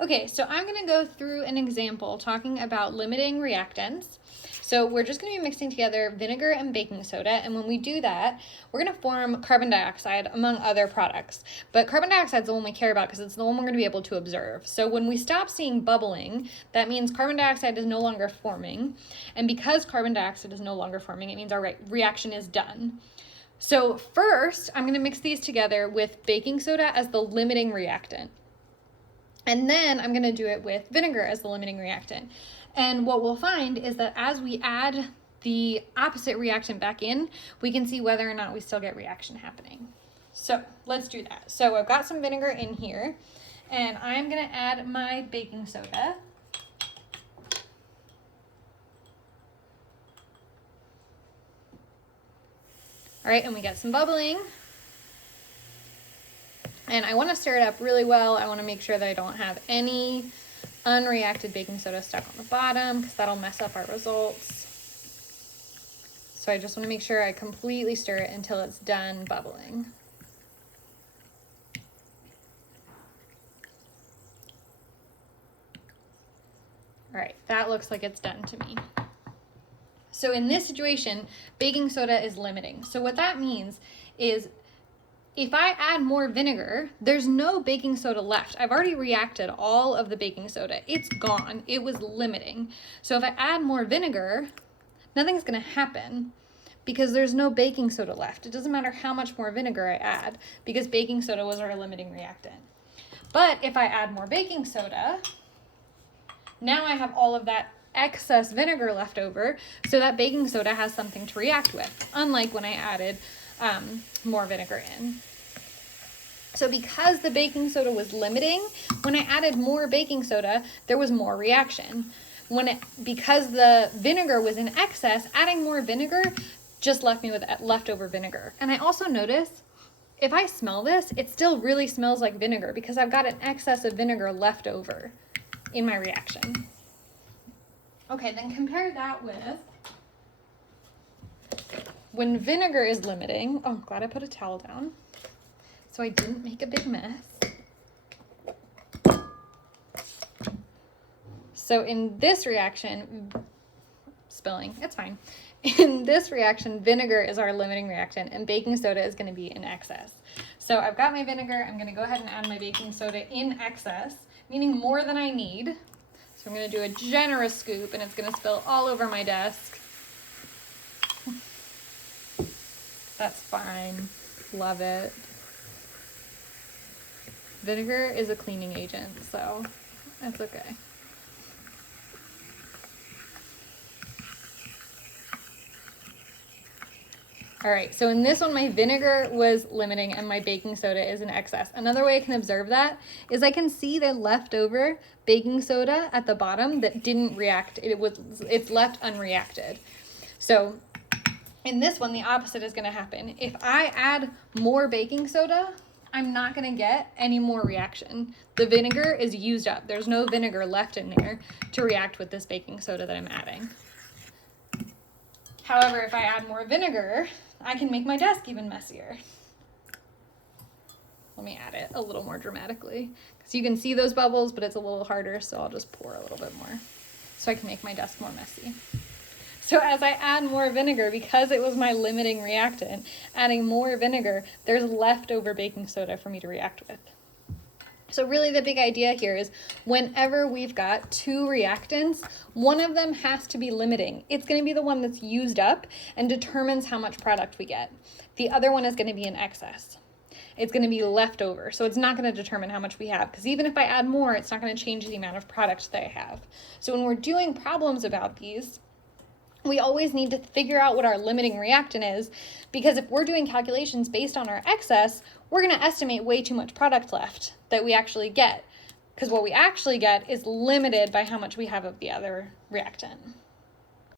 Okay, so I'm going to go through an example talking about limiting reactants. So we're just going to be mixing together vinegar and baking soda, and when we do that, we're going to form carbon dioxide among other products. But carbon dioxide is the one we care about because it's the one we're going to be able to observe. So when we stop seeing bubbling, that means carbon dioxide is no longer forming, and because carbon dioxide is no longer forming, it means our reaction is done. So first, I'm going to mix these together with baking soda as the limiting reactant. And then I'm going to do it with vinegar as the limiting reactant. And what we'll find is that as we add the opposite reactant back in, we can see whether or not we still get reaction happening. So let's do that. So I've got some vinegar in here, and I'm going to add my baking soda. All right, and we get some bubbling. And I want to stir it up really well. I want to make sure that I don't have any unreacted baking soda stuck on the bottom because that'll mess up our results. So I just want to make sure I completely stir it until it's done bubbling. All right, that looks like it's done to me. So in this situation, baking soda is limiting. So what that means is if I add more vinegar, there's no baking soda left. I've already reacted all of the baking soda. It's gone. It was limiting. So if I add more vinegar, nothing's going to happen because there's no baking soda left. It doesn't matter how much more vinegar I add because baking soda was our limiting reactant. But if I add more baking soda, now I have all of that excess vinegar left over, so that baking soda has something to react with, unlike when I added more vinegar in. So because the baking soda was limiting, when I added more baking soda, there was more reaction. Because the vinegar was in excess, adding more vinegar just left me with leftover vinegar. And I also notice, if I smell this, it still really smells like vinegar because I've got an excess of vinegar left over in my reaction. Okay, then compare that with when vinegar is limiting. Oh, glad I put a towel down so I didn't make a big mess. So in this reaction, spilling, it's fine. In this reaction, vinegar is our limiting reactant and baking soda is going to be in excess. So I've got my vinegar. I'm going to go ahead and add my baking soda in excess, meaning more than I need. So I'm going to do a generous scoop and it's going to spill all over my desk. That's fine. Love it. Vinegar is a cleaning agent, so that's okay. All right, so in this one, my vinegar was limiting and my baking soda is in excess. Another way I can observe that is I can see the leftover baking soda at the bottom that didn't react. It's left unreacted. So in this one, the opposite is gonna happen. If I add more baking soda, I'm not gonna get any more reaction. The vinegar is used up. There's no vinegar left in there to react with this baking soda that I'm adding. However, if I add more vinegar, I can make my desk even messier. Let me add it a little more dramatically because you can see those bubbles, but it's a little harder, so I'll just pour a little bit more so I can make my desk more messy. So as I add more vinegar, because it was my limiting reactant, adding more vinegar, there's leftover baking soda for me to react with. So really the big idea here is whenever we've got two reactants, one of them has to be limiting. It's going to be the one that's used up and determines how much product we get. The other one is going to be in excess. It's going to be leftover, so it's not going to determine how much we have, because even if I add more, it's not going to change the amount of product that I have. So when we're doing problems about these, we always need to figure out what our limiting reactant is, because if we're doing calculations based on our excess, we're going to estimate way too much product left that we actually get, because what we actually get is limited by how much we have of the other reactant.